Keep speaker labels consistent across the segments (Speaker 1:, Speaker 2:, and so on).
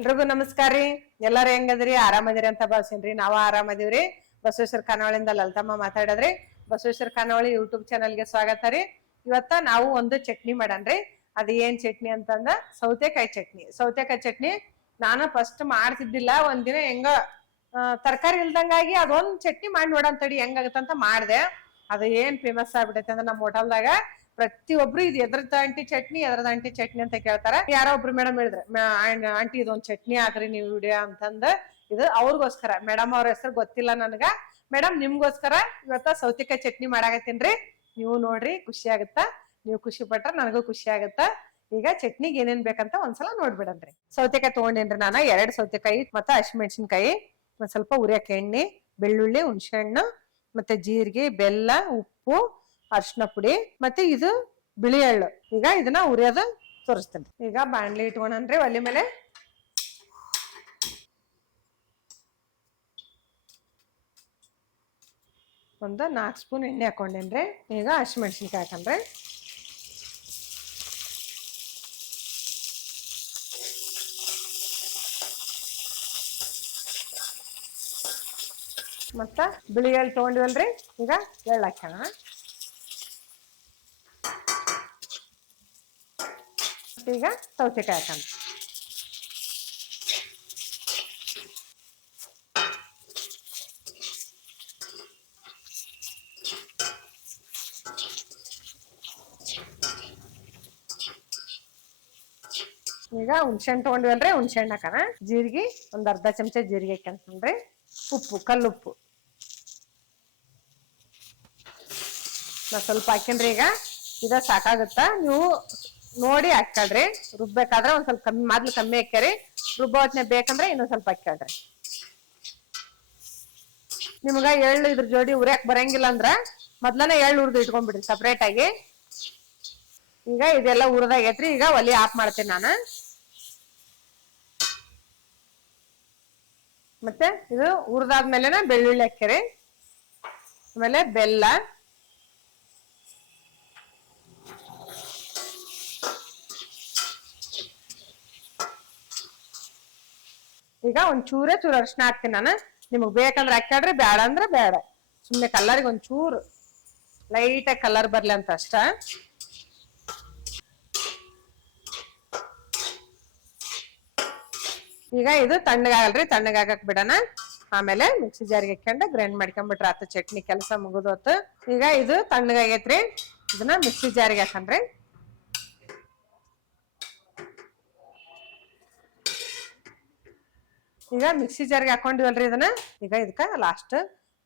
Speaker 1: ಎಲ್ರಿಗೂ ನಮಸ್ಕಾರ ರೀ. ಎಲ್ಲಾರು ಹೆಂಗದ್ರಿ? ಆರಾಮದಿರಿ ಅಂತ ಭಾವಿಸೇನ್ರಿ ನಾವ ಆರಾಮದಿವ್ರಿ. ಬಸವೇಶ್ವರ ಖಾನಾವಳಿಯಿಂದ ಲಲಿತಮ್ಮ ಮಾತಾಡದ್ರಿ. ಬಸವೇಶ್ವರ ಖಾನಾವಳಿ ಯೂಟ್ಯೂಬ್ ಚಾನಲ್ಗೆ ಸ್ವಾಗತ ರೀ. ಇವತ್ತ ನಾವು ಒಂದು ಚಟ್ನಿ ಮಾಡನ್ರಿ ಅದ ಏನ್ ಚಟ್ನಿ ಅಂತಂದ? ಸೌತೆಕಾಯಿ ಚಟ್ನಿ. ಸೌತೆಕಾಯಿ ಚಟ್ನಿ ನಾನು ಫಸ್ಟ್ ಮಾಡ್ತಿದ್ದಿಲ್ಲ. ಒಂದಿನ ಹೆಂಗ ತರಕಾರಿ ಇಲ್ದಂಗಾಗಿ ಅದೊಂದ್ ಚಟ್ನಿ ಮಾಡಿ ನೋಡಂತಡಿ ಹೆಂಗಾಗತ್ತಂತ ಮಾಡ್ದೆ. ಅದು ಏನ್ ಫೇಮಸ್ ಆಗ್ಬಿಟ್ಟೈತೆ ಅಂದ್ರೆ ನಮ್ಮ ಹೋಟೆಲ್ದಾಗ ಪ್ರತಿಯೊಬ್ರು ಇದು ಎದ್ರದ ಆಂಟಿ ಚಟ್ನಿ ಎದ್ರದ ಆಂಟಿ ಚಟ್ನಿ ಅಂತ ಕೇಳ್ತಾರ. ಯಾರೋ ಒಬ್ರು ಮೇಡಮ್ ಹೇಳಿದ್ರೆ ಆಂಟಿ ಇದೊಂದ್ ಚಟ್ನಿ ಹಾಕ್ರಿ ನೀವು ವಿಡಿಯೋ ಅಂತಂದ ಇದು ಅವ್ರಿಗೋಸ್ಕರ. ಮೇಡಮ್ ಅವ್ರ ಹೆಸರು ಗೊತ್ತಿಲ್ಲ ನನಗ. ಮೇಡಮ್, ನಿಮ್ಗೋಸ್ಕರ ಇವತ್ತ ಸೌತೆಕಾಯಿ ಚಟ್ನಿ ಮಾಡಾಕತ್ತೀನ್ರಿ ನೀವು ನೋಡ್ರಿ, ಖುಷಿ ಆಗುತ್ತಾ? ನೀವು ಖುಷಿ ಪಟ್ರ ನನಗೂ ಖುಷಿ ಆಗುತ್ತಾ? ಈಗ ಚಟ್ನಿಗೆ ಏನೇನ್ ಬೇಕಂತ ಒಂದ್ಸಲ ನೋಡ್ಬಿಡನ್ರಿ ಸೌತೆಕಾಯಿ ತಗೊಂಡೇನ್ರಿ ನಾನು? ಎರಡ್ ಸೌತೆಕಾಯಿ, ಮತ್ತೆ ಹಸಿಮೆಣಸಿನ್ಕಾಯಿ, ಒಂದ್ ಸ್ವಲ್ಪ ಉರಿಯಕ್ಕೆ ಎಣ್ಣೆ, ಬೆಳ್ಳುಳ್ಳಿ ಹುಣಸೆ ಹಣ್ಣು ಮತ್ತೆ ಜೀರಿಗೆ, ಬೆಲ್ಲ, ಉಪ್ಪು ಅರ್ಶಿನ ಪುಡಿ ಮತ್ತೆ ಇದು ಬಿಳಿ ಎಳ್ಳು. ಈಗ ಇದನ್ನ ಉರಿಯೋದು ತೋರಿಸ್ತೇನೆ. ಈಗ ಬಾಣ್ಲಿ ಇಟ್ಕೊಂಡ್ರಿ ಒಲೆ ಮೇಲೆ. ಒಂದು ನಾಲ್ಕು ಸ್ಪೂನ್ ಎಣ್ಣೆ ಹಾಕೊಂಡೇನ್ರಿ. ಈಗ ಹಸಿಮೆಣಸಿನ್ಕಾಯಿ ಹಾಕೊಂಡ್ರೆ ಮತ್ತ ಬಿಳಿ ಎಳ್ಳು ತಗೊಂಡಿವಲ್ರಿ. ಈಗ ಎಳ್ಳು ಹಾಕೋಣ ಈಗ ಸೌತೆಕಾಯಿ ಹಾಕೋಣ ಈಗ ಹುಣ್ಸೆಹಣ್ಣು ತಗೊಂಡಿವಲ್ರಿ ಹುಣ್ಸೆಹಣ್ಣು ಹಾಕೋಣ ಜೀರಿಗೆ ಒಂದ್ ಅರ್ಧ ಚಮಚ ಜೀರಿಗೆ ಹಾಕೊಂಡ್ರಿ ಉಪ್ಪು ಕಲ್ಲುಪ್ಪು ನಾ ಸ್ವಲ್ಪ ಹಾಕಿನ್ರಿ ಈಗ ಇದ ಸಾಕಾಗುತ್ತಾ ನೀವು ನೋಡಿ ಹಾಕ್ಕೊಳ್ರಿ ರುಬ್ಬೇಕಾದ್ರೆ ಒಂದ್ ಸ್ವಲ್ಪ ಕಮ್ಮಿ, ಮೊದ್ಲು ಕಮ್ಮಿ ಹಾಕ್ಯಾರಿ. ರುಬ್ಬ ಬೇಕಂದ್ರೆ ಇನ್ನೊಂದ್ ಸ್ವಲ್ಪ ಹಾಕ್ಕೊಳ್ರಿ ನಿಮ್ಗ ಎಳ್ಳು ಇದ್ರ ಜೋಡಿ ಉರಿಯಾಕ್ ಬರಂಗಿಲ್ಲ ಅಂದ್ರ ಮೊದ್ಲನೇ ಎಳ್ಳು ಹುರಿದು ಇಟ್ಕೊಂಡ್ಬಿಡ್ರಿ ಸಪ್ರೇಟ್ ಆಗಿ. ಈಗ ಇದೆಲ್ಲ ಹುರಿದಾಗೈತ್ರಿ ಈಗ ಒಲಿ ಆಫ್ ಮಾಡ್ತೀನಿ ನಾನು. ಮತ್ತೆ ಇದು ಹುರಿದಾದ್ಮೇಲೆನ ಬೆಳ್ಳುಳ್ಳಿ ಹಾಕಿರಿ ಆಮೇಲೆ ಬೆಲ್ಲ. ಈಗ ಒಂದ್ ಚೂರೇ ಅರ್ಶಿನ ಹಾಕ್ತೀನಿ ನಾನು. ನಿಮಗ್ ಬೇಕಂದ್ರೆ ಹಾಕ್ಯಾಡ್ರಿ, ಬೇಡ ಅಂದ್ರೆ ಬೇಡ. ಸುಮ್ನೆ ಕಲರ್ಗೆ ಒಂದ್ ಚೂರು ಲೈಟ್ ಆಗಿ ಕಲರ್ ಬರ್ಲಿ ಅಂತ ಅಷ್ಟ. ಈಗ ಇದು ತಣ್ಣಗಾಗಲ್ರಿ ತಣ್ಣಗಾಗಕ್ ಬಿಡೋಣ. ಆಮೇಲೆ ಮಿಕ್ಸಿ ಜಾರಿಗೆ ಹಾಕೊಂಡು ಗ್ರೈಂಡ್ ಮಾಡ್ಕೊಂಡ್ಬಿಟ್ರೆ ಆತ, ಚಟ್ನಿ ಕೆಲಸ ಮುಗಿದೋತು. ಈಗ ಇದು ತಣ್ಣಗಾಗೈತ್ರಿ ಇದನ್ನ ಮಿಕ್ಸಿ ಜಾರಿಗೆ ಹಾಕನ್ರಿ ಈಗ ಮಿಕ್ಸಿ ಜಾರಿಗೆ ಹಾಕೊಂಡಿವಲ್ರಿ ಇದನ್ನ. ಈಗ ಇದಕ್ಕ ಲಾಸ್ಟ್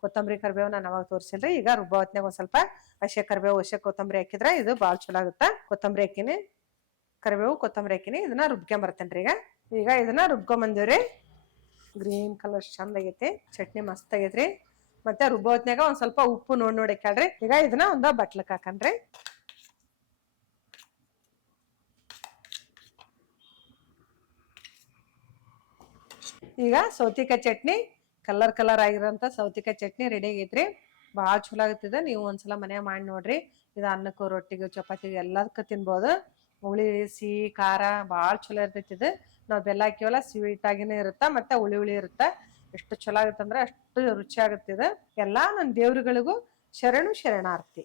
Speaker 1: ಕೊತ್ತಂಬರಿ ಕರಿಬೇವು ನಾನು ಅವಾಗ ತೋರಿಸಿಲ್ರಿ. ಈಗ ರುಬ್ಬ ಹೊತ್ನ್ಯಾಗ ಒಂದ್ ಸ್ವಲ್ಪ ಹಸಿ ಕರಿಬೇವು, ಹಸಿ ಕೊತ್ತಂಬರಿ ಹಾಕಿದ್ರೆ ಇದು ಬಾಳ್ ಚಲೋ ಆಗುತ್ತಾ. ಕೊತ್ತಂಬರಿ ಹಾಕಿನಿ, ಕರಿಬೇವು, ಕೊತ್ತಂಬರಿ ಹಾಕಿನಿ, ಇದನ್ನ ರುಬ್ಕೊಂಬರ್ತೇನ್ರಿ ಈಗ. ಈಗ ಇದನ್ನ ರುಬ್ಕೊಂಬಂದಿವ್ರಿ. ಗ್ರೀನ್ ಕಲರ್ ಚಂದ ಆಗೈತಿ, ಚಟ್ನಿ ಮಸ್ತ್ ಆಗೈತ್ರಿ. ಮತ್ತೆ ರುಬ್ಬ ಹೊತ್ನ್ಯಾಗ ಒಂದ್ ಸ್ವಲ್ಪ ಉಪ್ಪು ನೋಡ್ ನೋಡಿ ಕೇಳ್ರಿ ಈಗ ಇದನ್ನ ಒಂದ ಬಟ್ಲಕ್ ಹಾಕನ್ರಿ. ಈಗ ಸೌತಿಕಾಯಿ ಚಟ್ನಿ ಕಲರ್ ಕಲರ್ ಆಗಿರೋಂಥ ಸೌತಿಕಾಯಿ ಚಟ್ನಿ ರೆಡಿ ಆಗೈತ್ರಿ. ಭಾಳ ಚಲೋ ಆಗತ್ತಿದೆ. ನೀವು ಒಂದ್ಸಲ ಮನೆ ಮಾಡಿ ನೋಡ್ರಿ. ಇದು ಅನ್ನಕ್ಕೂ, ರೊಟ್ಟಿಗೂ, ಚಪಾತಿಗೂ ಎಲ್ಲದಕ್ಕೂ ತಿನ್ಬೋದು. ಹುಳಿ, ಸಿಹಿ, ಖಾರ ಭಾಳ ಚಲೋ ಇರ್ತೈತಿ ಇದು ನಾವು ಬೆಲ್ಲ ಹಾಕಿವಲ್ಲ ಸ್ವೀಟ್ ಆಗಿನೇ ಇರುತ್ತಾ, ಮತ್ತೆ ಹುಳಿ ಹುಳಿ ಇರುತ್ತೆ. ಎಷ್ಟು ಚಲೋ ಆಗುತ್ತೆ ಅಂದ್ರೆ ಅಷ್ಟು ರುಚಿ ಆಗುತ್ತಿದೆ. ಎಲ್ಲ ನನ್ನ ದೇವ್ರುಗಳಿಗೂ ಶರಣು ಶರಣಾರ್ಥಿ.